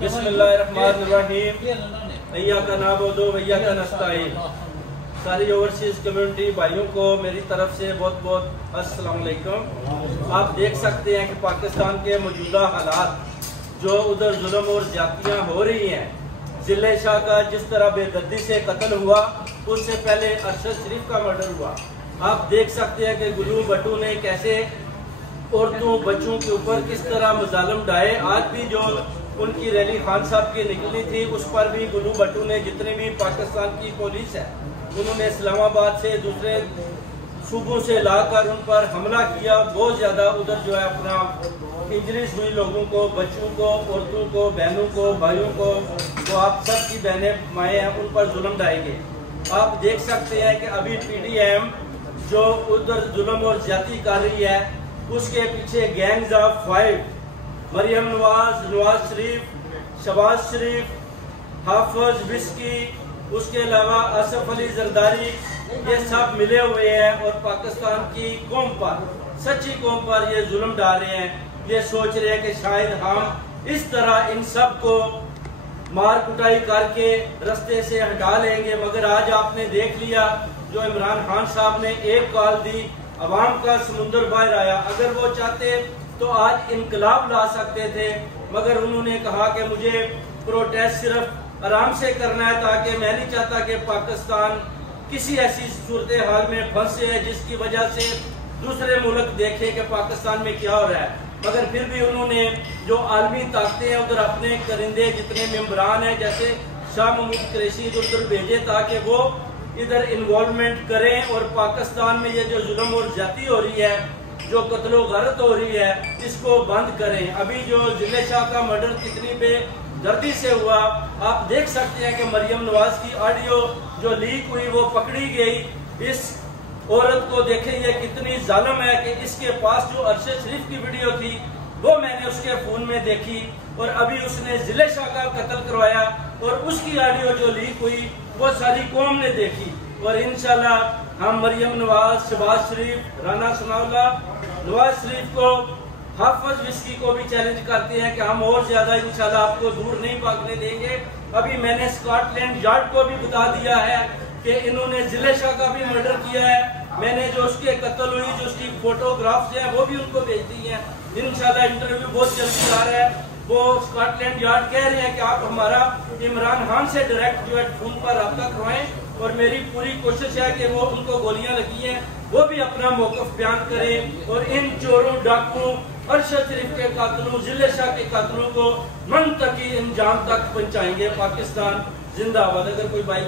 बिस्मिल्लाहिर्रहमानिर्रहीम। इय्याका नअबुदु व इय्याका नस्तईन। सारी ओवरसीज कम्युनिटी भाइयों को मेरी तरफ से बहुत बहुत अस्सलाम वालेकुम। आप देख सकते हैं कि पाकिस्तान के मौजूदा हालात, जो उधर जुल्म और ज्यादतियाँ हो रही हैं, जिले शाह का जिस तरह बेदर्दी से कत्ल हुआ, उससे पहले अरशद शरीफ का मर्डर हुआ। आप देख सकते हैं कि गुल्लू भट्टू ने कैसे औरतों बच्चों के ऊपर किस तरह मुजालिम ढाए। आज भी जो उनकी रैली खान साहब की निकली थी, उस पर भी गुल्लू भट्टू ने, जितने भी पाकिस्तान की पुलिस है, उन्होंने इस्लामाबाद से दूसरे सूबों से लाकर उन पर हमला किया। बहुत ज्यादा उधर जो है अपना इंजरीज हुई लोगों को, बच्चों को, औरतों को, बहनों को, भाइयों को, जो आप सबकी बहनें माएँ हैं, उन पर जुल्म ढाए गए। आप देख सकते हैं कि अभी PDM जो उधर जुल्म और ज्यादती कर रही है, उसके पीछे गैंग्स ऑफ 5, मरियम नवाज, नवाज शरीफ, शहबाज शरीफ, हाफिज विस्की, उसके अलावा असफ अली जरदारी, ये सब मिले हुए हैं और पाकिस्तान की कौम पर, सच्ची कौम पर ये जुल्म डाल रहे हैं। ये सोच रहे हैं कि शायद हम इस तरह इन सब को मार कुटाई करके रास्ते से हटा लेंगे, मगर आज आपने देख लिया जो इमरान खान साहब ने एक कॉल दी, अवाम का समुंदर बाहर आया। अगर वो चाहते तो आज इनकलाब ला सकते थे, मगर उन्होंने कहा कि मुझे प्रोटेस्ट सिर्फ आराम से करना है, ताकि मैं नहीं चाहता कि पाकिस्तान किसी ऐसी सूरत हाल में फंसे है जिसकी वजह से दूसरे मुल्क देखे कि पाकिस्तान में क्या हो रहा है। मगर फिर भी उन्होंने जो आलमी ताकतें हैं उधर अपने करिंदे जितने मेम्बरान हैं, जैसे शाह महमूद कुरैशी, उधर भेजे ताकि वो इधर इन्वॉल्वमेंट करें और पाकिस्तान में ये जो जुल्म और ज्यादती हो रही है, जो कत्लो गारत हो रही है, इसको बंद करें। अभी जो जिले शाह का मर्डर कितनी बेदर्दी से हुआ, आप देख सकते हैं कि मरियम नवाज की ऑडियो जो लीक हुई वो पकड़ी गई। इस औरत को देखें ये कितनी जालिम है कि इसके पास जो अरशद शरीफ की वीडियो थी वो मैंने उसके फोन में देखी, और अभी उसने जिले शाह का कत्ल करवाया और उसकी ऑडियो जो लीक हुई वो सारी कौम ने देखी। और इंशाल्लाह हम मरियम नवाज, शहबाज शरीफ, राना सनाउल्लाह, नवाज शरीफ को, हाफिज विस्की को भी चैलेंज करते हैं कि हम और ज्यादा इंशाल्लाह आपको दूर नहीं भागने देंगे। अभी मैंने स्कॉटलैंड यार्ड को भी बता दिया है कि इन्होंने जिले शाह का भी मर्डर किया है। मैंने जो उसके कत्ल हुई, जो उसकी फोटोग्राफ्स हैं, वो भी उनको भेज दी है। इंशाल्लाह इंटरव्यू बहुत जल्दी आ रहा है। वो स्कॉटलैंड यार्ड कह रहे हैं कि आप हमारा इमरान खान से डायरेक्ट जो है फोन पर रब्ता करवाएं, और मेरी पूरी कोशिश है कि वो उनको गोलियां लगी हैं वो भी अपना मौकफ बयान करें, और इन चोरों, डाकुओं, अरशद शरीफ के कातलों, जिले शाह के कातलों को मंतकी अंजाम तक पहुंचाएंगे। पाकिस्तान जिंदाबाद। अगर कोई भाई